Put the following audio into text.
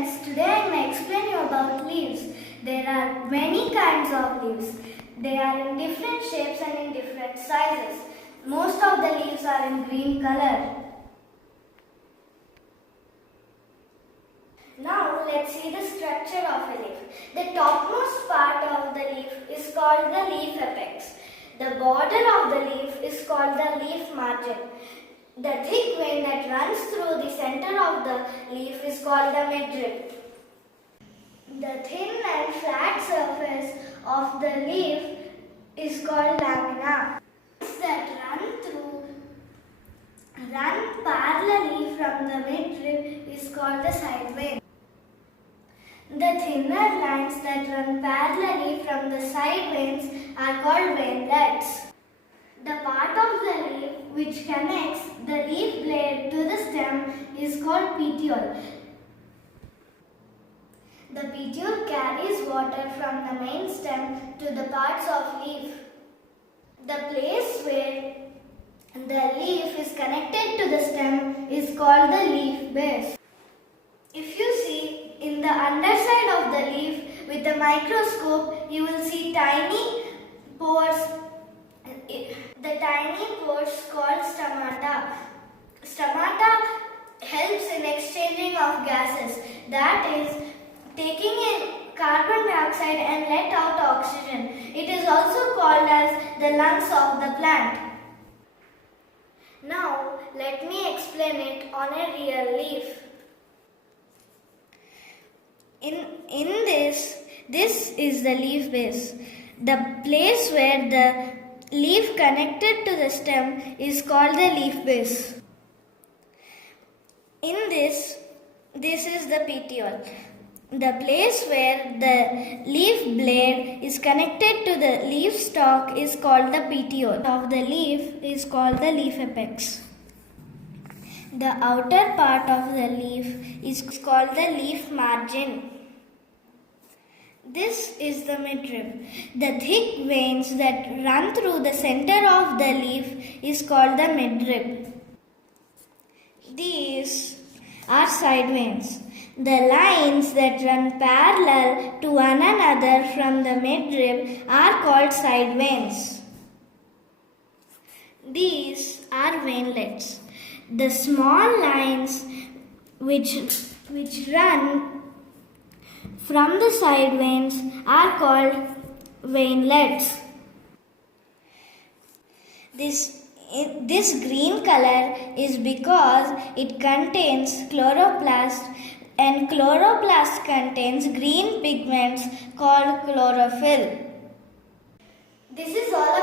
friends, today I may explain you about leaves. There are many kinds of leaves. They are in different shapes and in different sizes. Most of the leaves are in green color. Now let's see the structure of a leaf. The topmost part of the leaf is called the leaf apex. The border of the leaf is called the leaf margin. The thick vein that runs through the center of the leaf is called the midrib. The thin and flat surface of the leaf is called lamina. That run parallelly from the midrib is called the side vein. The thinner lines that run parallelly from the side veins are called veinlets. The part of the leaf which connects the leaf blade to the stem is called petiole. The petiole carries water from the main stem to the parts of leaf. The place where the leaf is connected to the stem is called the leaf base. If you see in the underside of the leaf with a microscope, you will see tiny pores. The tiny pores called stomata. Stomata helps in exchanging of gases, that is, taking in carbon dioxide and let out oxygen. It is also called as the lungs of the plant. Now, let me explain it on a real leaf. In this is the leaf base. The place where the leaf connected to the stem is called the leaf base. In this is the petiole. The place where the leaf blade is connected to the leaf stalk is called the petiole. Of the leaf is called the leaf apex. The outer part of the leaf is called the leaf margin. This is the midrib. The thick veins that run through the center of the leaf is called the midrib. These are side veins. The lines that run parallel to one another from the midrib are called side veins. These are veinlets. The small lines which run from the side veins are called veinlets. This green color is because it contains chloroplast, and chloroplast contains green pigments called chlorophyll. This is all